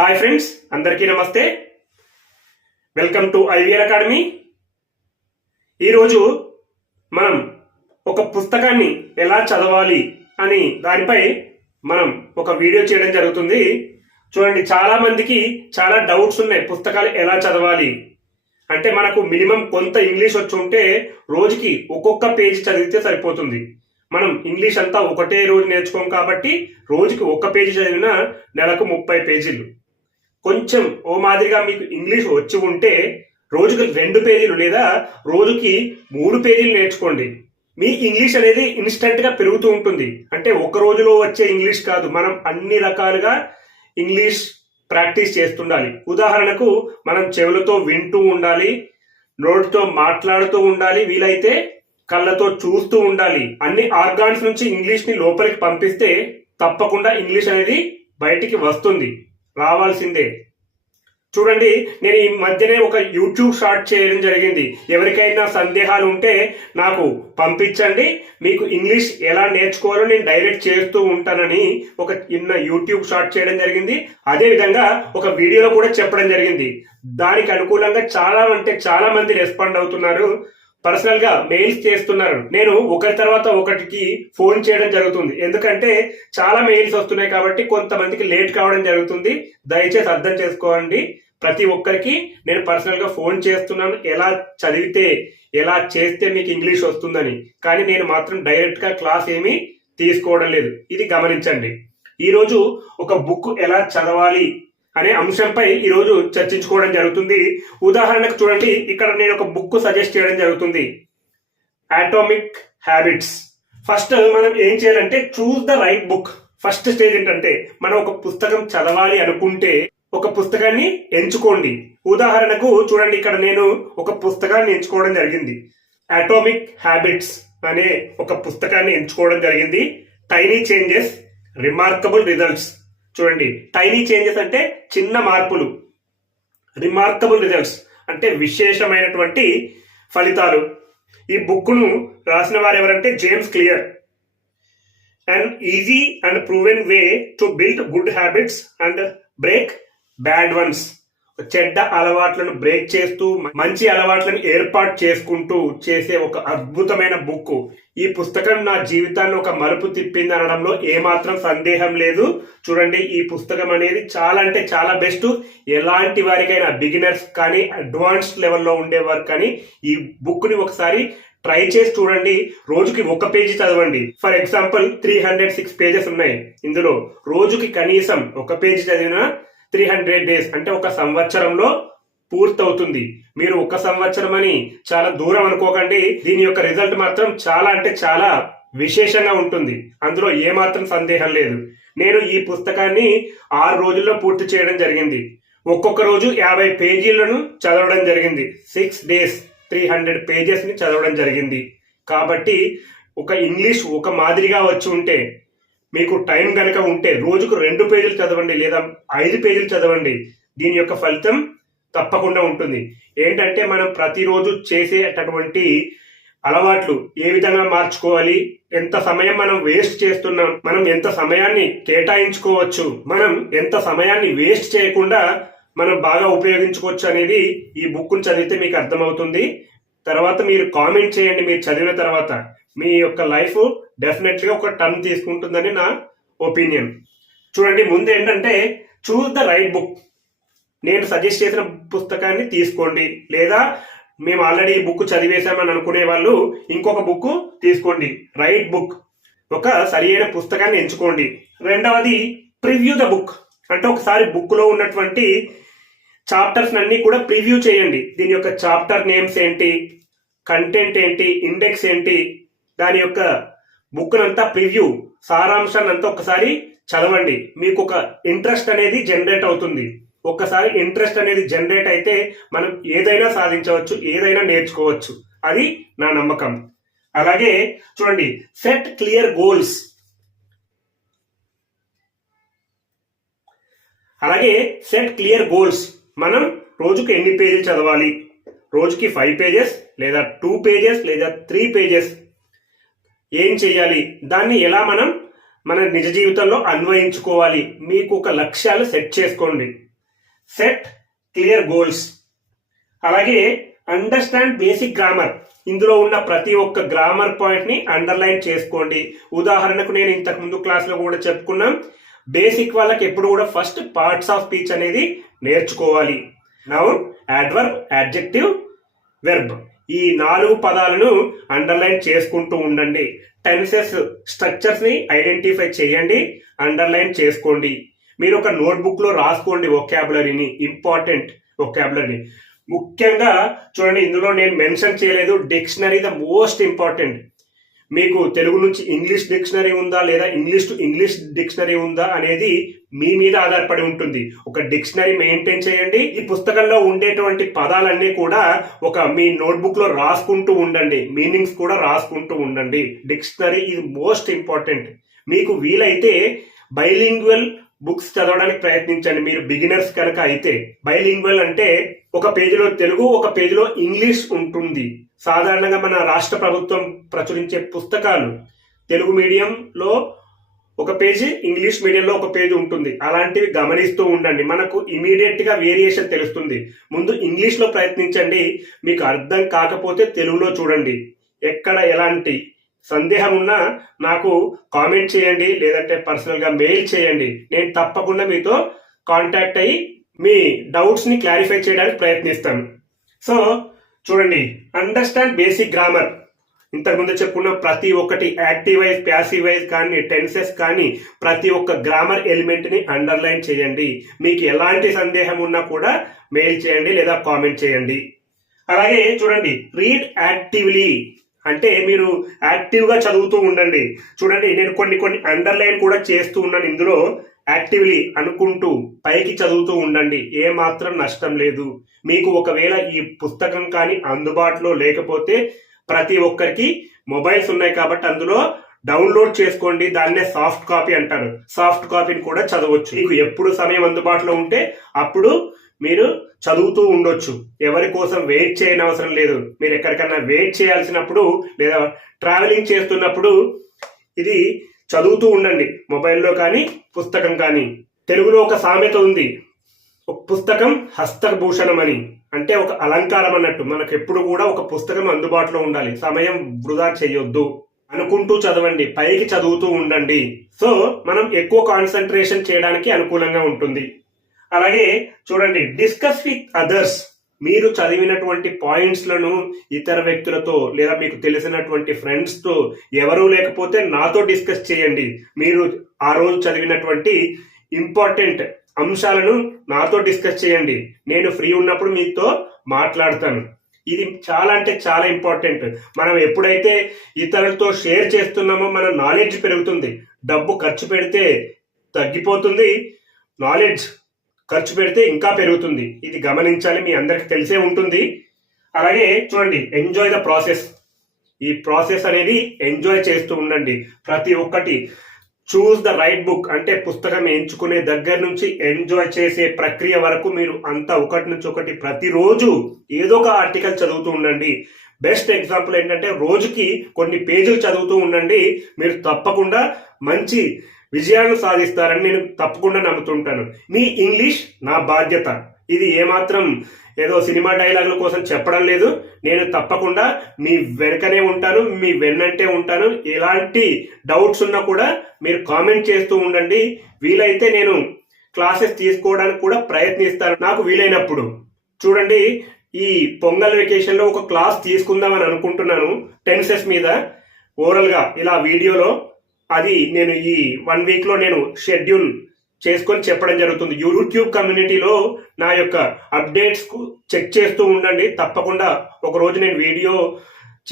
Hi friends అందరికీ నమస్తే. Welcome to IVR academy ఈరోజు మనం ఒక పుస్తకాన్ని ఎలా చదవాలి అని దానిపై మనం ఒక వీడియో చేయడం జరుగుతుంది. చూడండి చాలా మందికి చాలా డౌట్స్ ఉన్నాయి పుస్తకాలు ఎలా చదవాలి. అంటే మనకు మినిమం కొంత ఇంగ్లీష్ వచ్చి ఉంటే రోజుకి ఒక్కొక్క పేజీ చదివితే సరిపోతుంది. మనం ఇంగ్లీష్ అంతా ఒకటే రోజు నేర్చుకోం కాబట్టి రోజుకి ఒక్క పేజీ చదివినా నెలకు ముప్పై పేజీలు. కొంచెం ఓ మాదిరిగా మీకు ఇంగ్లీష్ వచ్చి ఉంటే రోజుకి రెండు పేజీలు లేదా రోజుకి మూడు పేజీలు నేర్చుకోండి. మీ ఇంగ్లీష్ అనేది ఇన్స్టెంట్గా పెరుగుతూ ఉంటుంది. అంటే ఒక రోజులో వచ్చే ఇంగ్లీష్ కాదు. మనం అన్ని రకాలుగా ఇంగ్లీష్ ప్రాక్టీస్ చేస్తుండాలి. ఉదాహరణకు మనం చెవులతో వింటూ ఉండాలి నోటితో మాట్లాడుతూ ఉండాలి వీలైతే కళ్ళతో చూస్తూ ఉండాలి. అన్ని ఆర్గాన్స్ నుంచి ఇంగ్లీష్ని లోపలికి పంపిస్తే తప్పకుండా ఇంగ్లీష్ అనేది బయటికి వస్తుంది. రావాల్సిందే. చూడండి నేను ఈ మధ్యనే ఒక యూట్యూబ్ షార్ట్ చేయడం జరిగింది. ఎవరికైనా సందేహాలు ఉంటే నాకు పంపించండి. మీకు ఇంగ్లీష్ ఎలా నేర్చుకోవాలో నేను డైరెక్ట్ చేస్తూ ఉంటానని ఒక చిన్న యూట్యూబ్ షార్ట్ చేయడం జరిగింది. అదే విధంగా ఒక వీడియోలో కూడా చెప్పడం జరిగింది. దానికి అనుకూలంగా చాలా అంటే చాలా మంది రెస్పాండ్ అవుతున్నారు. పర్సనల్గా మెయిల్స్ చేస్తున్నారు. నేను ఒకరి తర్వాత ఒకటికి ఫోన్ చేయడం జరుగుతుంది. ఎందుకంటే చాలా మెయిల్స్ వస్తున్నాయి కాబట్టి కొంతమందికి లేట్ కావడం జరుగుతుంది. దయచేసి అర్థం చేసుకోండి. ప్రతి ఒక్కరికి నేను పర్సనల్గా ఫోన్ చేస్తున్నాను. ఎలా చదివితే ఎలా చేస్తే మీకు ఇంగ్లీష్ వస్తుందని. కానీ నేను మాత్రం డైరెక్ట్గా క్లాస్ ఏమీ తీసుకోవడం లేదు. ఇది గమనించండి. ఈరోజు ఒక బుక్ ఎలా చదవాలి అనే అంశంపై ఈరోజు చర్చించుకోవడం జరుగుతుంది. ఉదాహరణకు చూడండి ఇక్కడ నేను ఒక బుక్ సజెస్ట్ చేయడం జరుగుతుంది. అటామిక్ హ్యాబిట్స్ ఫస్ట్ మనం ఏం చేయాలంటే choose the right book first stage ఏంటంటే మనం ఒక పుస్తకం చదవాలి అనుకుంటే ఒక పుస్తకాన్ని ఎంచుకోండి. ఉదాహరణకు చూడండి ఇక్కడ నేను ఒక పుస్తకాన్ని ఎంచుకోవడం జరిగింది. అటామిక్ హ్యాబిట్స్ అనే ఒక పుస్తకాన్ని ఎంచుకోవడం జరిగింది. టైనీ చేంజెస్ రిమార్కబుల్ రిజల్ట్స్ చూడండి టైనీ చేంజెస్ అంటే చిన్న మార్పులు రిమార్కబుల్ రిజల్ట్స్ అంటే విశేషమైనటువంటి ఫలితాలు. ఈ బుక్ను రాసిన వారు ఎవరంటే James Clear and easy and proven way to build good habits and break bad ones చెడ్డ అలవాట్లను బ్రేక్ చేస్తూ మంచి అలవాట్లను ఏర్పాటు చేసుకుంటూ చేసే ఒక అద్భుతమైన బుక్ ఈ పుస్తకం నా జీవితాన్ని ఒక మలుపు తిప్పింది అనడంలో ఏమాత్రం సందేహం లేదు. చూడండి ఈ పుస్తకం అనేది చాలా అంటే చాలా బెస్ట్. ఎలాంటి వారికైనా బిగినర్స్ కానీ అడ్వాన్స్డ్ లెవెల్లో ఉండేవారు కానీ ఈ బుక్ని ఒకసారి ట్రై చేసి చూడండి. రోజుకి ఒక పేజీ చదవండి. For example three hundred six pages ఉన్నాయి. ఇందులో రోజుకి కనీసం ఒక పేజీ చదివినా త్రీ హండ్రెడ్ డేస్ అంటే ఒక సంవత్సరంలో పూర్తవుతుంది. మీరు ఒక సంవత్సరం అని చాలా దూరం అనుకోకండి. దీని యొక్క రిజల్ట్ మాత్రం చాలా అంటే చాలా విశేషంగా ఉంటుంది. అందులో ఏమాత్రం సందేహం లేదు. నేను ఈ పుస్తకాన్ని ఆరు రోజుల్లో పూర్తి చేయడం జరిగింది. ఒక్కొక్క రోజు యాభై పేజీలను చదవడం జరిగింది. సిక్స్ డేస్ త్రీ హండ్రెడ్ పేజెస్ని చదవడం జరిగింది. కాబట్టి ఒక ఇంగ్లీష్ ఒక మాదిరిగా వచ్చి ఉంటే మీకు టైం కనుక ఉంటే రోజుకు రెండు పేజీలు చదవండి లేదా ఐదు పేజీలు చదవండి. దీని యొక్క ఫలితం తప్పకుండా ఉంటుంది. ఏంటంటే మనం ప్రతిరోజు చేసేటటువంటి అలవాట్లు ఏ విధంగా మార్చుకోవాలి ఎంత సమయం మనం వేస్ట్ చేస్తున్నాం మనం ఎంత సమయాన్ని కేటాయించుకోవచ్చు మనం ఎంత సమయాన్ని వేస్ట్ చేయకుండా మనం బాగా ఉపయోగించుకోవచ్చు అనేది ఈ బుక్ను చదివితే మీకు అర్థమవుతుంది. తర్వాత మీరు కామెంట్ చేయండి మీరు చదివిన తర్వాత మీ యొక్క లైఫ్ డెఫినెట్గా ఒక టర్న్ తీసుకుంటుందని నా ఒపీనియన్ చూడండి ముందు ఏంటంటే చూస్ ద రైట్ బుక్ నేను సజెస్ట్ చేసిన పుస్తకాన్ని తీసుకోండి. లేదా మేము ఆల్రెడీ ఈ బుక్ చదివేశామని అనుకునే వాళ్ళు ఇంకొక బుక్ తీసుకోండి. రైట్ బుక్ ఒక సరి అయిన పుస్తకాన్ని ఎంచుకోండి. రెండవది ప్రివ్యూ ద బుక్ అంటే ఒకసారి బుక్లో ఉన్నటువంటి చాప్టర్స్ అన్ని కూడా ప్రివ్యూ చేయండి. దీని యొక్క చాప్టర్ నేమ్స్ ఏంటి? కంటెంట్ ఏంటి? ఇండెక్స్ ఏంటి? దాని యొక్క బుక్నంతా ప్రివ్యూ సారాంశాన్ని అంతా ఒకసారి చదవండి. మీకు ఒక ఇంట్రెస్ట్ అనేది జనరేట్ అవుతుంది. ఒక్కసారి ఇంట్రెస్ట్ అనేది జనరేట్ అయితే మనం ఏదైనా సాధించవచ్చు ఏదైనా నేర్చుకోవచ్చు. అది నా నమ్మకం. అలాగే చూడండి సెట్ క్లియర్ గోల్స్. అలాగే సెట్ క్లియర్ గోల్స్. మనం రోజుకు ఎన్ని పేజీలు చదవాలి? రోజుకి ఫైవ్ పేజెస్ లేదా టూ పేజెస్ లేదా త్రీ పేజెస్? ఏం చేయాలి దాన్ని ఎలా మనం మన నిజ జీవితంలో అన్వయించుకోవాలి? మీకు ఒక లక్ష్యాలు సెట్ చేసుకోండి. Set clear goals. అలాగే అండర్స్టాండ్ బేసిక్ గ్రామర్. ఇందులో ఉన్న ప్రతి ఒక్క గ్రామర్ పాయింట్ని అండర్లైన్ చేసుకోండి. ఉదాహరణకు నేను ఇంతకు ముందు క్లాస్లో కూడా చెప్పుకున్నాం బేసిక్ వాళ్ళకి ఎప్పుడు కూడా ఫస్ట్ పార్ట్స్ ఆఫ్ స్పీచ్ అనేది నేర్చుకోవాలి. Noun adverb adjective verb. ఈ నాలుగు పదాలను అండర్లైన్ చేసుకుంటూ ఉండండి. టెన్సెస్ స్ట్రక్చర్స్ని ఐడెంటిఫై చేయండి అండర్లైన్ చేసుకోండి. మీరు ఒక నోట్బుక్లో రాసుకోండి ఒకాబులరీని ఇంపార్టెంట్ ఒకాబులరీని ముఖ్యంగా చూడండి ఇందులో నేను మెన్షన్ చేయలేదు డిక్షనరీ ద మోస్ట్ ఇంపార్టెంట్ మీకు తెలుగు నుంచి ఇంగ్లీష్ డిక్షనరీ ఉందా లేదా ఇంగ్లీష్ టు ఇంగ్లీష్ డిక్షనరీ ఉందా అనేది మీ మీద ఆధారపడి ఉంటుంది. ఒక డిక్షనరీ మెయింటైన్ చేయండి. ఈ పుస్తకంలో ఉండేటువంటి పదాలన్నీ కూడా ఒక మీ నోట్బుక్లో రాసుకుంటూ ఉండండి. మీనింగ్స్ కూడా రాసుకుంటూ ఉండండి. డిక్షనరీ ఇది మోస్ట్ ఇంపార్టెంట్ మీకు వీలైతే బైలింగ్వల్ బుక్స్ చదవడానికి ప్రయత్నించండి. మీరు బిగినర్స్ కనుక అయితే. బైలింగ్వల్ అంటే ఒక పేజీలో తెలుగు ఒక పేజీలో ఇంగ్లీష్ ఉంటుంది. సాధారణంగా మన రాష్ట్ర ప్రభుత్వం ప్రచురించే పుస్తకాలు. తెలుగు మీడియంలో ఒక పేజీ ఇంగ్లీష్ మీడియంలో ఒక పేజీ ఉంటుంది. అలాంటివి గమనిస్తూ ఉండండి. మనకు ఇమీడియట్గా వేరియేషన్ తెలుస్తుంది. ముందు ఇంగ్లీష్లో ప్రయత్నించండి. మీకు అర్థం కాకపోతే తెలుగులో చూడండి. ఎక్కడ ఎలాంటి సందేహం ఉన్నా నాకు కామెంట్ చేయండి. లేదంటే పర్సనల్గా మెయిల్ చేయండి. నేను తప్పకుండా మీతో కాంటాక్ట్ అయ్యి మీ డౌట్స్ని క్లారిఫై చేయడానికి ప్రయత్నిస్తాను. సో చూడండి అండర్స్టాండ్ బేసిక్ గ్రామర్ ఇంతకుముందు చెప్పుకున్న ప్రతి ఒక్కటి యాక్టివ్ వైజ్ ప్యాసివ్ వైజ్ కానీ టెన్సెస్ కానీ ప్రతి ఒక్క గ్రామర్ ఎలిమెంట్ని అండర్లైన్ చేయండి. మీకు ఎలాంటి సందేహం ఉన్నా కూడా మెయిల్ చేయండి లేదా కామెంట్ చేయండి. అలాగే చూడండి రీడ్ యాక్టివ్లీ అంటే మీరు యాక్టివ్గా చదువుతూ ఉండండి. చూడండి నేను కొన్ని కొన్ని అండర్లైన్ కూడా చేస్తూ ఉన్నాను. ఇందులో యాక్టివ్లీ అనుకుంటూ పైకి చదువుతూ ఉండండి. ఏ మాత్రం నష్టం లేదు. మీకు ఒకవేళ ఈ పుస్తకం కానీ అందుబాటులో లేకపోతే ప్రతి ఒక్కరికి మొబైల్స్ ఉన్నాయి కాబట్టి అందులో డౌన్లోడ్ చేసుకోండి. దాన్నే సాఫ్ట్ కాపీ అంటారు. సాఫ్ట్ కాపీని కూడా చదవచ్చు. మీకు ఎప్పుడు సమయం అందుబాటులో ఉంటే అప్పుడు మీరు చదువుతూ ఉండొచ్చు. ఎవరి కోసం వెయిట్ చేయని అవసరం లేదు. మీరు ఎక్కడికన్నా వెయిట్ చేయాల్సినప్పుడు లేదా ట్రావెలింగ్ చేస్తున్నప్పుడు ఇది చదువుతూ ఉండండి. మొబైల్లో కానీ పుస్తకం కానీ. తెలుగులో ఒక సామెత ఉంది. ఒక పుస్తకం హస్తభూషణం అని. అంటే ఒక అలంకారం అన్నట్టు. మనకు ఎప్పుడు కూడా ఒక పుస్తకం అందుబాటులో ఉండాలి. సమయం వృధా చేయొద్దు. అనుకుంటూ చదవండి. పైకి చదువుతూ ఉండండి. సో మనం ఎక్కువ కాన్సన్ట్రేషన్ చేయడానికి అనుకూలంగా ఉంటుంది. అలాగే చూడండి. డిస్కస్ విత్ అదర్స్ మీరు చదివినటువంటి పాయింట్స్లను ఇతర వ్యక్తులతో లేదా మీకు తెలిసినటువంటి ఫ్రెండ్స్తో ఎవరూ లేకపోతే నాతో డిస్కస్ చేయండి. మీరు ఆ రోజు చదివినటువంటి ఇంపార్టెంట్ అంశాలను నాతో డిస్కస్ చేయండి. నేను ఫ్రీ ఉన్నప్పుడు మీతో మాట్లాడతాను. ఇది చాలా అంటే చాలా ఇంపార్టెంట్ మనం ఎప్పుడైతే ఇతరులతో షేర్ చేస్తున్నామో మన నాలెడ్జ్ పెరుగుతుంది. డబ్బు ఖర్చు పెడితే తగ్గిపోతుంది. నాలెడ్జ్ ఖర్చు పెడితే ఇంకా పెరుగుతుంది. ఇది గమనించాలి మీ అందరికి తెలిసే ఉంటుంది. అలాగే చూడండి ఎంజాయ్ ద ప్రాసెస్ ఈ ప్రాసెస్ అనేది ఎంజాయ్ చేస్తూ ఉండండి. ప్రతి ఒక్కటి. చూస్ ద రైట్ బుక్ అంటే పుస్తకం ఎంచుకునే దగ్గర నుంచి ఎంజాయ్ చేసే ప్రక్రియ వరకు మీరు అంతా ఒకటి నుంచి ఒకటి ప్రతిరోజు ఏదో ఒక ఆర్టికల్ చదువుతూ ఉండండి. బెస్ట్ ఎగ్జాంపుల్ ఏంటంటే రోజుకి కొన్ని పేజీలు చదువుతూ ఉండండి. మీరు తప్పకుండా మంచి విజయాలను సాధిస్తారని నేను తప్పకుండా నమ్ముతుంటాను. మీ ఇంగ్లీష్ నా బాధ్యత. ఇది ఏమాత్రం ఏదో సినిమా డైలాగుల కోసం చెప్పడం లేదు. నేను తప్పకుండా మీ వెనకనే ఉంటాను మీ వెన్నంటే ఉంటాను. ఎలాంటి డౌట్స్ ఉన్నా కూడా మీరు కామెంట్ చేస్తూ ఉండండి. వీలైతే నేను క్లాసెస్ తీసుకోవడానికి కూడా ప్రయత్నిస్తాను. నాకు వీలైనప్పుడు. చూడండి ఈ పొంగల్ వెకేషన్లో ఒక క్లాస్ తీసుకుందామని అనుకుంటున్నాను. టెన్సెస్ మీద. ఓవరల్గా ఇలా వీడియోలో. అది నేను ఈ వన్ వీక్లో నేను షెడ్యూల్ చేసుకొని చెప్పడం జరుగుతుంది. యూట్యూబ్ కమ్యూనిటీలో నా యొక్క అప్డేట్స్కు చెక్ చేస్తూ ఉండండి. తప్పకుండా ఒకరోజు నేను వీడియో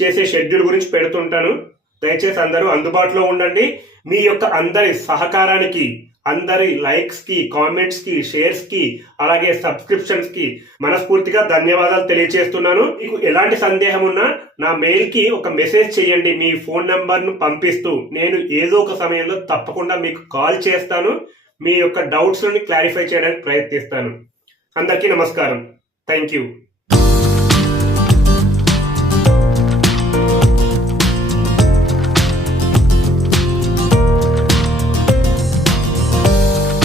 చేసే షెడ్యూల్ గురించి పెడుతుంటాను. దయచేసి అందరూ అందుబాటులో ఉండండి. మీ యొక్క అందరి సహకారానికి అందరి లైక్స్కి కామెంట్స్కి షేర్స్కి అలాగే సబ్స్క్రిప్షన్స్కి మనస్ఫూర్తిగా ధన్యవాదాలు తెలియజేస్తున్నాను మీకు ఎలాంటి సందేహం ఉన్నా నా మెయిల్కి ఒక మెసేజ్ చేయండి. మీ ఫోన్ నంబర్ను పంపిస్తూ నేను ఏదో ఒక సమయంలో తప్పకుండా మీకు కాల్ చేస్తాను. మీ యొక్క డౌట్స్ని క్లారిఫై చేయడానికి ప్రయత్నిస్తాను. అందరికీ నమస్కారం. Thank you